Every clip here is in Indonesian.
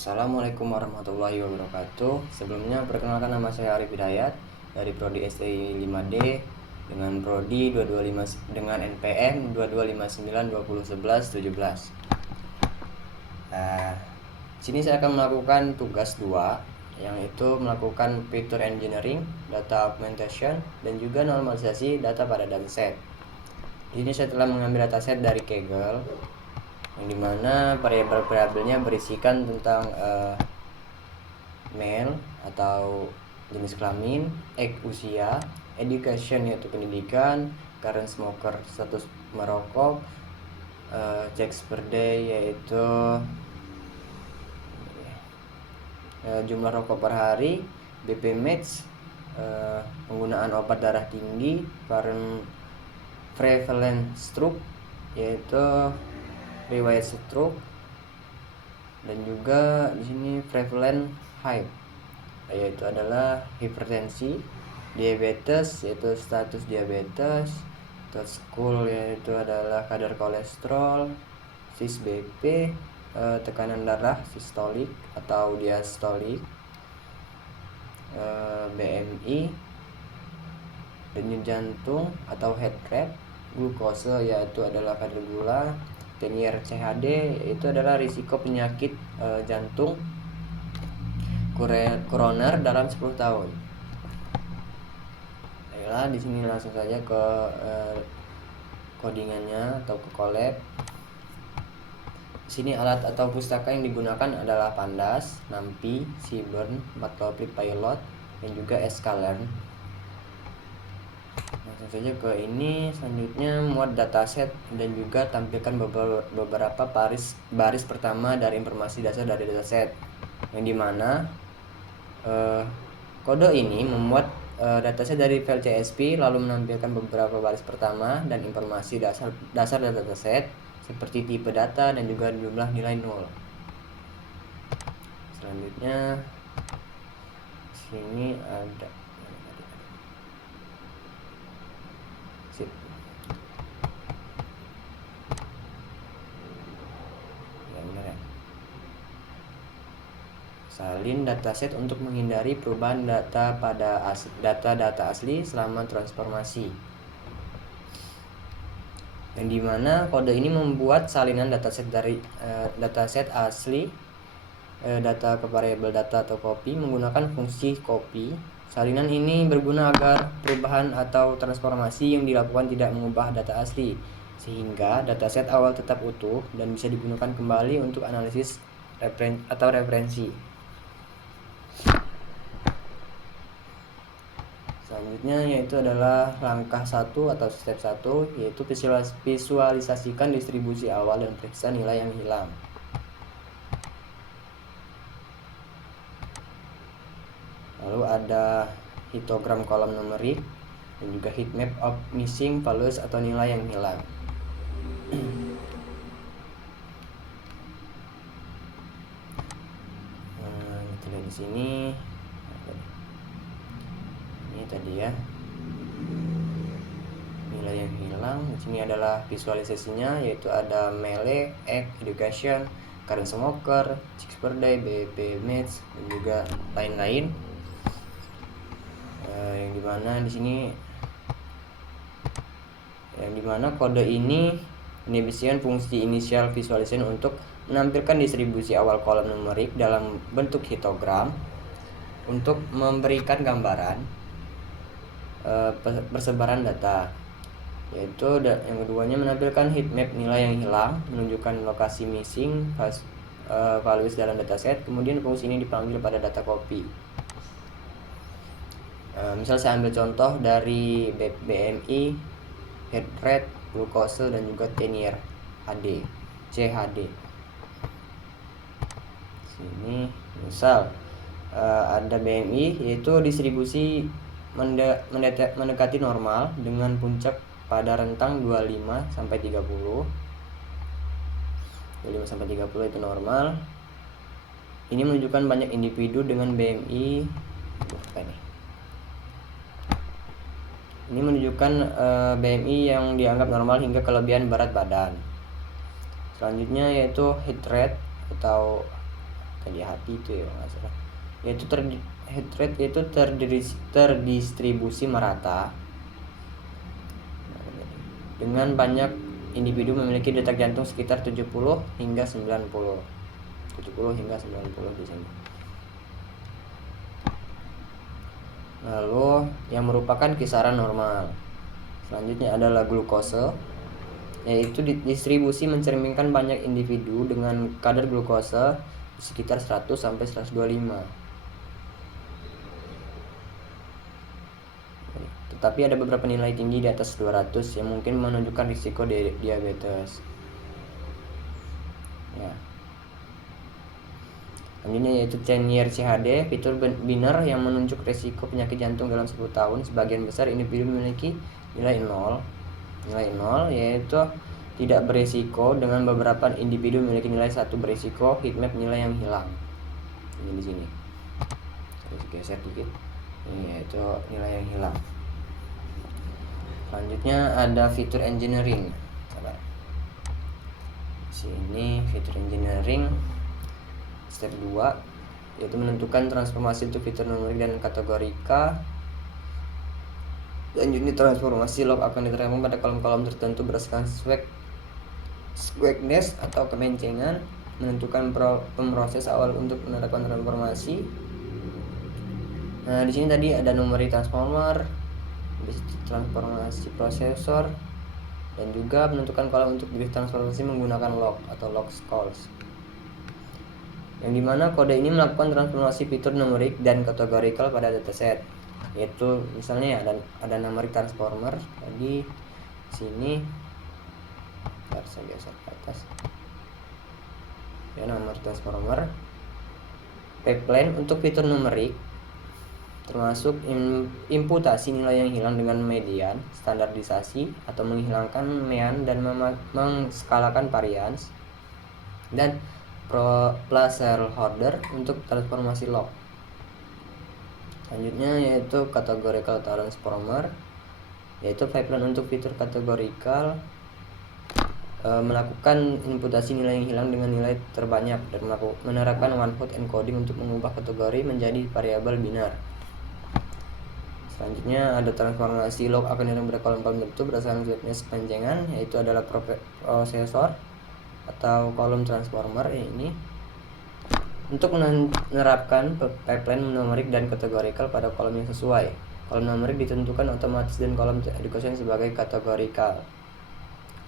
Assalamualaikum warahmatullahi wabarakatuh. Sebelumnya perkenalkan, nama saya Arif Hidayat dari Prodi STI 5D dengan Prodi 225 dengan NPM 2259201117. Sini saya akan melakukan tugas 2, yang itu melakukan feature engineering, data augmentation, dan juga normalisasi data pada dataset. Di sini saya telah mengambil dataset dari Kaggle, yang dimana variabel-variabelnya berisikan tentang male atau jenis kelamin, age usia, education yaitu pendidikan, current smoker status merokok, checks per day yaitu jumlah rokok per hari, BP match, penggunaan obat darah tinggi, prevalent stroke yaitu riwayat stroke, dan juga di sini prevalent high yaitu adalah hipertensi, diabetes yaitu status diabetes, school yaitu adalah kadar kolesterol, cis BP, tekanan darah sistolik atau diastolik, BMI, denyut jantung atau heart rate, glukose yaitu adalah kadar gula, Tenier CHD itu adalah risiko penyakit jantung koroner dalam 10 tahun. Baiklah, di sini langsung saja ke codingannya atau ke collab. Di sini alat atau pustaka yang digunakan adalah Pandas, NumPy, Seaborn, Matplotlib Pilot, dan juga Sklearn. Langsung saja ke ini. Selanjutnya muat dataset dan juga tampilkan beberapa baris pertama dari informasi dasar dari dataset, yang dimana kode ini membuat dataset dari file CSV lalu menampilkan beberapa baris pertama dan informasi dasar dataset seperti tipe data dan juga jumlah nilai 0. Selanjutnya sini ada salin dataset untuk menghindari perubahan data pada data asli selama transformasi, yang dimana kode ini membuat salinan dataset dari dataset asli data ke variabel data atau copy menggunakan fungsi copy. Salinan ini berguna agar perubahan atau transformasi yang dilakukan tidak mengubah data asli, sehingga dataset awal tetap utuh dan bisa digunakan kembali untuk analisis atau referensi. Selanjutnya yaitu adalah langkah 1 atau step 1, yaitu visualisasikan distribusi awal dan periksa nilai yang hilang. Lalu ada histogram kolom numerik dan juga heat map of missing values atau nilai yang hilang. Kita lihat di sini. Ini tadi ya, nilai yang hilang. Di sini adalah visualisasinya, yaitu ada melee, age, education, current smoker, checks per day, BP match, dan juga lain-lain. Yang dimana kode ini mendefinisikan fungsi initial visualization untuk menampilkan distribusi awal kolom numerik dalam bentuk histogram untuk memberikan gambaran persebaran data, yaitu yang keduanya menampilkan heat map nilai yang hilang, menunjukkan lokasi missing values dalam dataset. Kemudian fungsi ini dipanggil pada data copy. Misal saya ambil contoh dari BMI, heart rate, glukose, dan juga Tenier CHD. Sini misal ada BMI, yaitu distribusi mendekati normal dengan puncak pada rentang 25 sampai 30. 25 sampai 30 itu normal. Ini menunjukkan banyak individu dengan BMI. Ini menunjukkan BMI yang dianggap normal hingga kelebihan berat badan. Selanjutnya yaitu heart rate atau tadi hati itu ya nggak salah, yaitu heart rate itu terdistribusi merata dengan banyak individu memiliki detak jantung sekitar 70 hingga 90 di sini. Lalu yang merupakan kisaran normal. Selanjutnya adalah glukose, yaitu distribusi mencerminkan banyak individu dengan kadar glukose sekitar 100 sampai 125. Tetapi ada beberapa nilai tinggi di atas 200 yang mungkin menunjukkan risiko diabetes. Ya. Selanjutnya yaitu 10-year CHD, fitur binner yang menunjuk risiko penyakit jantung dalam 10 tahun. Sebagian besar individu memiliki nilai 0, yaitu tidak berisiko, dengan beberapa individu memiliki nilai 1 berisiko. Heatmap nilai yang hilang. Ini di sini. Saya geser dikit. Ini yaitu nilai yang hilang. Selanjutnya ada fitur engineering. Sabar. Sini fitur engineering step 2, yaitu menentukan transformasi untuk fitur numerik dan kategorika. Selanjutnya transformasi log akan diterapkan pada kolom-kolom tertentu berdasarkan squareness atau kemencengan. Menentukan pemroses awal untuk menerapkan transformasi. Nah, di sini tadi ada numerik transformer, transformasi prosesor, dan juga menentukan kolom untuk transformasi menggunakan log atau log calls, yang dimana kode ini melakukan transformasi fitur numerik dan kategorikal pada dataset, yaitu misalnya ada numerik transformer tadi sini, saya geser ke atas ya, numerik transformer pipeline untuk fitur numerik termasuk imputasi nilai yang hilang dengan median, standarisasi atau menghilangkan mean dan mengskalakan varians, dan placeholder untuk transformasi log. Selanjutnya yaitu categorical transformer, yaitu pipeline untuk fitur kategorikal, melakukan imputasi nilai yang hilang dengan nilai terbanyak dan menerapkan one hot encoding untuk mengubah kategori menjadi variabel biner. Selanjutnya ada transformasi log akan yang berkolom-kolom tertentu berdasarkan squareness kepanjangan, yaitu adalah prosesor atau kolom transformer ini untuk menerapkan pipeline numerik dan kategorikal pada kolom yang sesuai. Kolom numerik ditentukan otomatis dan kolom education sebagai kategorikal.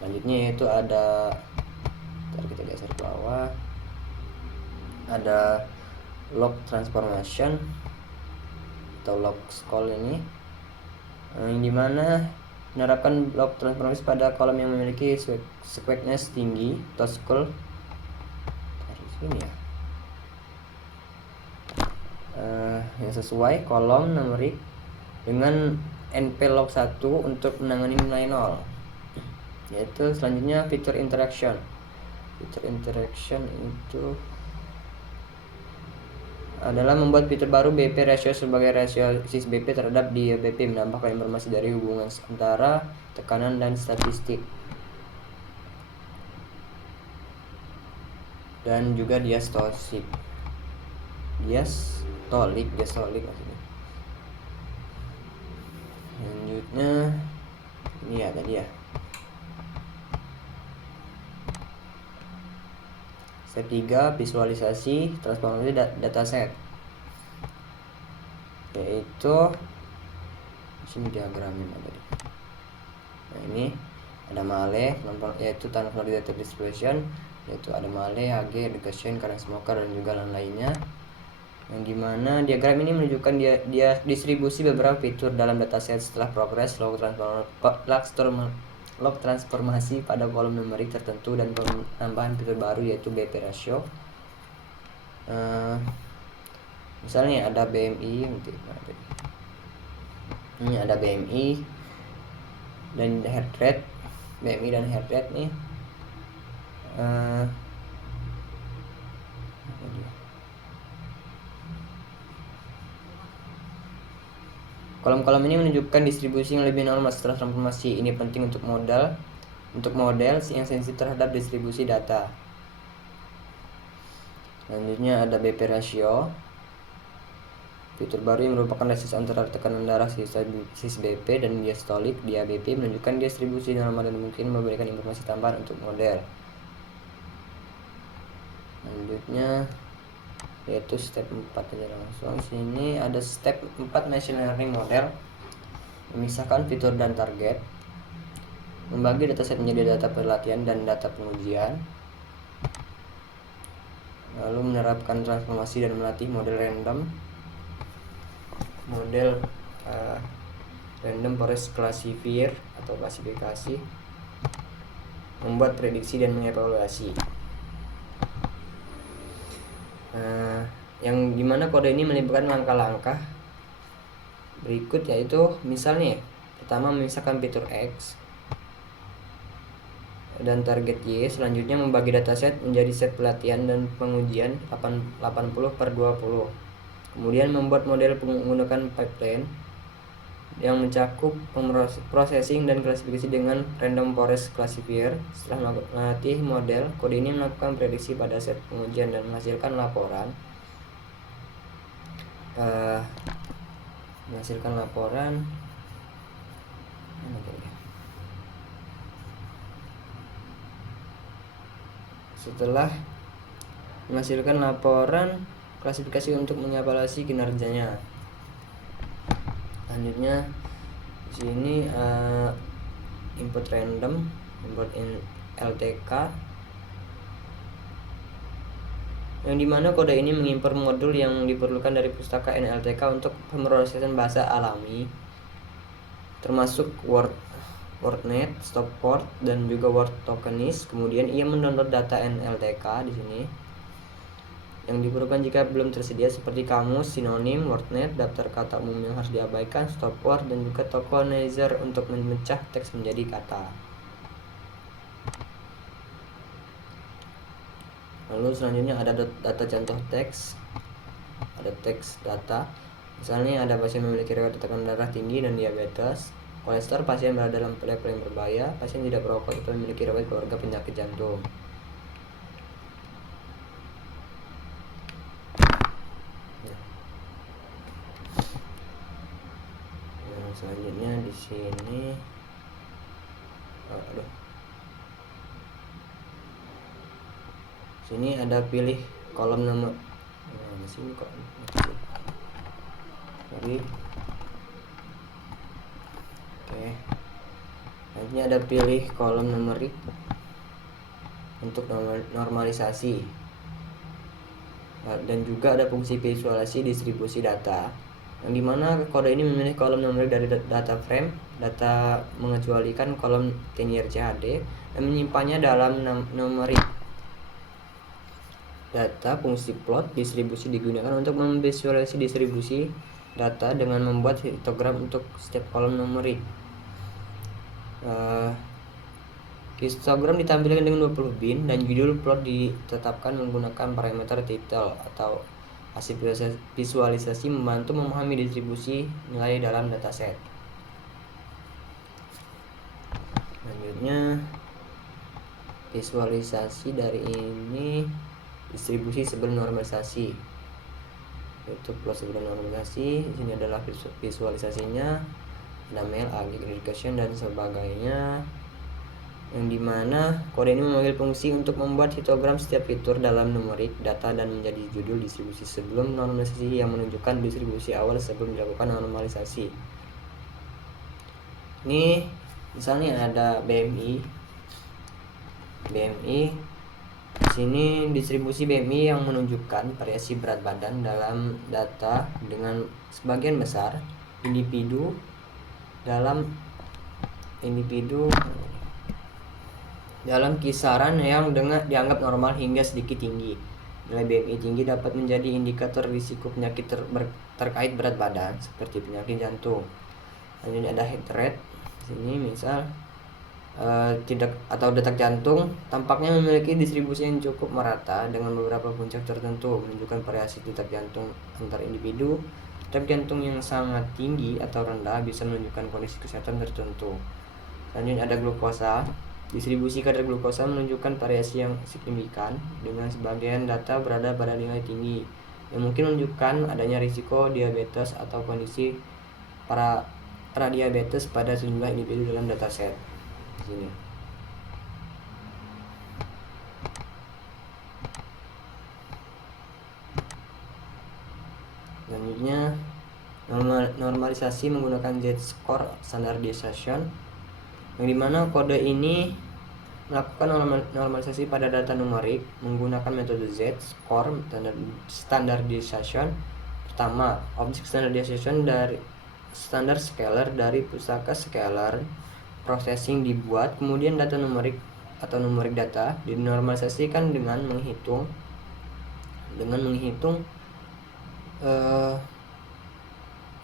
Selanjutnya yaitu ada, kita geser ke bawah, ada log transformation atau log scroll ini, yang dimana menerapkan log transformasi pada kolom yang memiliki squareness tinggi atau scroll dari sini ya, yang sesuai kolom numerik dengan np log 1 untuk menangani nilai 0. Yaitu selanjutnya fitur interaction itu adalah membuat fitur baru BP ratio sebagai rasio sis BP terhadap dia BP, menambahkan informasi dari hubungan antara tekanan dan statistik, dan juga diastolik maksudnya. Selanjutnya ini ya tadi ya, step 3 visualisasi transformasi dataset, yaitu sini diagramnya tadi. Nah ini ada male, yaitu transform data distribution, yaitu ada male, HG, education, current smoker, dan juga lain-lainnya. Yang dimana diagram ini menunjukkan dia distribusi beberapa fitur dalam dataset setelah progres log transformasi pada kolom numerik tertentu dan penambahan fitur baru yaitu BP ratio. Misalnya ada BMI, ini ada BMI dan heart rate, BMI dan heart rate nih. Kolom-kolom ini menunjukkan distribusi yang lebih normal setelah transformasi. Ini penting untuk model yang sensitif terhadap distribusi data. Selanjutnya ada BP ratio. Fitur baru yang merupakan resistance antara tekanan darah sis BP dan diastolik dia BP menunjukkan distribusi normal dan mungkin memberikan informasi tambahan untuk model. Selanjutnya yaitu step 4 aja langsung. Sini ada step 4 machine learning model. Memisahkan fitur dan target. Membagi dataset menjadi data pelatihan dan data pengujian. Lalu menerapkan transformasi dan melatih model random forest classifier atau klasifikasi, membuat prediksi dan mengevaluasi. Yang dimana kode ini melibatkan langkah-langkah berikut, yaitu misalnya pertama memisahkan fitur X dan target Y, selanjutnya membagi dataset menjadi set pelatihan dan pengujian 80/20, kemudian membuat model menggunakan pipeline yang mencakup processing dan klasifikasi dengan random forest classifier. Setelah melatih model, kode ini melakukan prediksi pada set pengujian dan menghasilkan laporan. Setelah menghasilkan laporan klasifikasi untuk mengevaluasi kinerjanya. Selanjutnya di sini input random, input in LTK, yang dimana kode ini mengimpor modul yang diperlukan dari pustaka NLTK untuk pemrosesan bahasa alami, termasuk WordNet, Stopword, dan juga Word Tokenist. Kemudian ia mendownload data NLTK di sini yang diperlukan jika belum tersedia, seperti kamus, sinonim, WordNet, daftar kata umum yang harus diabaikan, Stopword, dan juga tokenizer untuk memecah teks menjadi kata. Lalu selanjutnya ada data contoh teks, ada teks data. Misalnya ada pasien memiliki riwayat tekanan darah tinggi dan diabetes, kolesterol, pasien berada dalam level yang berbahaya, pasien tidak merokok atau memiliki riwayat keluarga penyakit jantung. Selanjutnya di sini sini ada pilih kolom nomor. Di sini kok. Sorry. Oke. Nanti ada pilih kolom numerik untuk normalisasi. Dan juga ada fungsi visualisasi distribusi data, yang dimana kode ini memilih kolom numerik dari data frame, data mengecualikan kolom linear CHD, dan menyimpannya dalam numerik. Data fungsi plot distribusi digunakan untuk memvisualisasi distribusi data dengan membuat histogram untuk setiap kolom numerik. Histogram ditampilkan dengan 20 bin dan judul plot ditetapkan menggunakan parameter title atau hasil visualisasi membantu memahami distribusi nilai dalam dataset. Selanjutnya visualisasi dari ini distribusi sebelum normalisasi, yaitu plot sebelum normalisasi. Di sini adalah visualisasinya, ada mail, aggregation, dan sebagainya, yang dimana kode ini memanggil fungsi untuk membuat histogram setiap fitur dalam numerik data dan menjadi judul distribusi sebelum normalisasi yang menunjukkan distribusi awal sebelum dilakukan normalisasi. Ini misalnya ada BMI. Di sini distribusi BMI yang menunjukkan variasi berat badan dalam data dengan sebagian besar individu dalam kisaran yang dianggap normal hingga sedikit tinggi. Nilai BMI tinggi dapat menjadi indikator risiko penyakit terkait berat badan seperti penyakit jantung. Ini ada heart rate. Di sini misal detak jantung tampaknya memiliki distribusi yang cukup merata dengan beberapa puncak tertentu, menunjukkan variasi detak jantung antar individu. Detak jantung yang sangat tinggi atau rendah bisa menunjukkan kondisi kesehatan tertentu. Selanjutnya ada glukosa. Distribusi kadar glukosa menunjukkan variasi yang signifikan dengan sebagian data berada pada nilai tinggi yang mungkin menunjukkan adanya risiko diabetes atau kondisi pradiabetes pada sejumlah individu dalam dataset. Di sini. Selanjutnya, normalisasi menggunakan Z-score standardization, yang dimana kode ini melakukan normalisasi pada data numerik menggunakan metode Z-score standardization. Pertama, objek standardization dari standar scalar dari pustaka scalar processing dibuat, kemudian data numerik atau numerik data dinormalisasikan dengan menghitung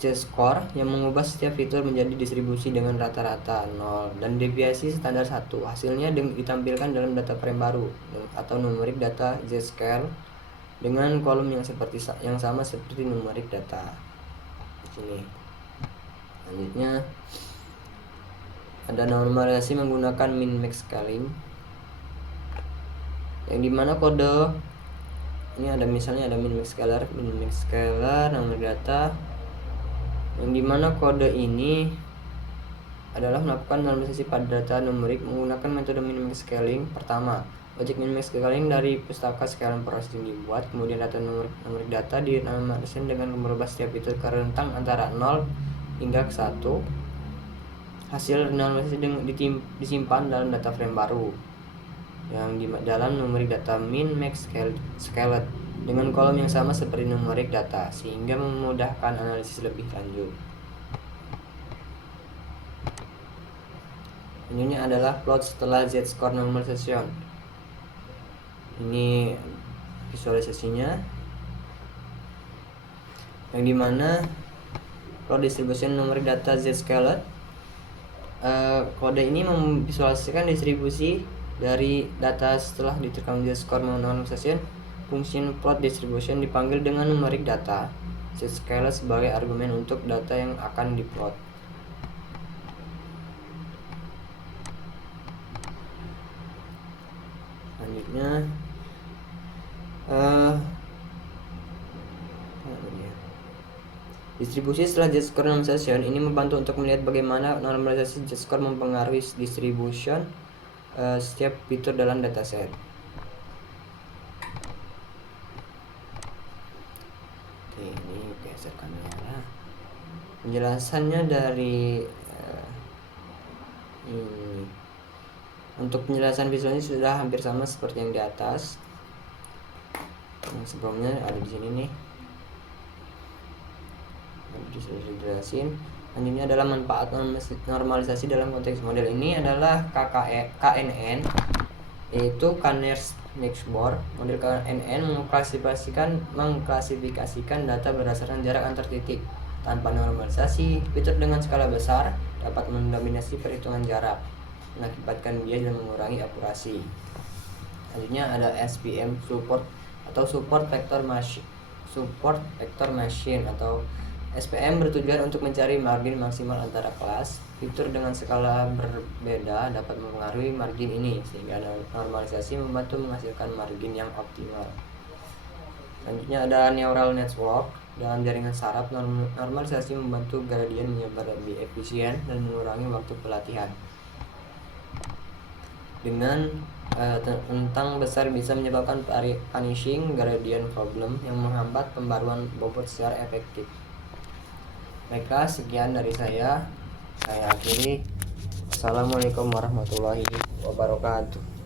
Z-score yang mengubah setiap fitur menjadi distribusi dengan rata-rata 0 dan deviasi standar 1. Hasilnya ditampilkan dalam data frame baru atau numerik data Z-scale dengan kolom yang sama seperti numerik data. Di sini. Selanjutnya ada normalisasi menggunakan min-max scaling, yang dimana kode ini ada misalnya ada min-max scalar, nomor data, yang dimana kode ini adalah melakukan normalisasi pada data numerik menggunakan metode min-max scaling. Pertama, objek min-max scaling dari pustaka scalar processing dibuat, kemudian data numerik data dinormalisasikan dengan merubah setiap fitur ke rentang antara 0 hingga ke 1. Hasil normalisasi disimpan dalam data frame baru yang dalam numerik data min-max scaled dengan kolom yang sama seperti numerik data, sehingga memudahkan analisis lebih lanjut. Ini adalah plot setelah Z-score normalization. Ini visualisasinya, yang dimana plot distribution numerik data Z-scaled. Kode ini memvisualisasikan distribusi dari data setelah ditekan Z-score normalization. Fungsi plot distribution dipanggil dengan numerik data Z-scale sebagai argumen untuk data yang akan diplot. Selanjutnya distribusi setelah Z-score normalization ini membantu untuk melihat bagaimana normalisasi Z-score mempengaruhi distribution setiap fitur dalam dataset. Oke, ini geser kamera. Penjelasannya dari ini. Untuk penjelasan visualnya sudah hampir sama seperti yang di atas. Yang sebelumnya ada di sini nih. Sudah dijelasin. Selanjutnya adalah manfaat normalisasi dalam konteks model ini adalah KNN, yaitu Kanner's Nextboard. Model KNN mengklasifikasikan data berdasarkan jarak antar titik tanpa normalisasi. Fitur dengan skala besar dapat mendominasi perhitungan jarak, mengakibatkan bias dan mengurangi akurasi. Selanjutnya ada SVM support atau support vector machine atau SVM bertujuan untuk mencari margin maksimal antara kelas. Fitur dengan skala berbeda dapat mempengaruhi margin ini, sehingga normalisasi membantu menghasilkan margin yang optimal. Selanjutnya ada neural network. Dalam jaringan saraf, normalisasi membantu gradien menyebar lebih efisien dan mengurangi waktu pelatihan. Dengan rentang besar bisa menyebabkan vanishing gradient problem yang menghambat pembaruan bobot secara efektif. Baiklah, sekian dari saya akhiri. Assalamualaikum warahmatullahi wabarakatuh.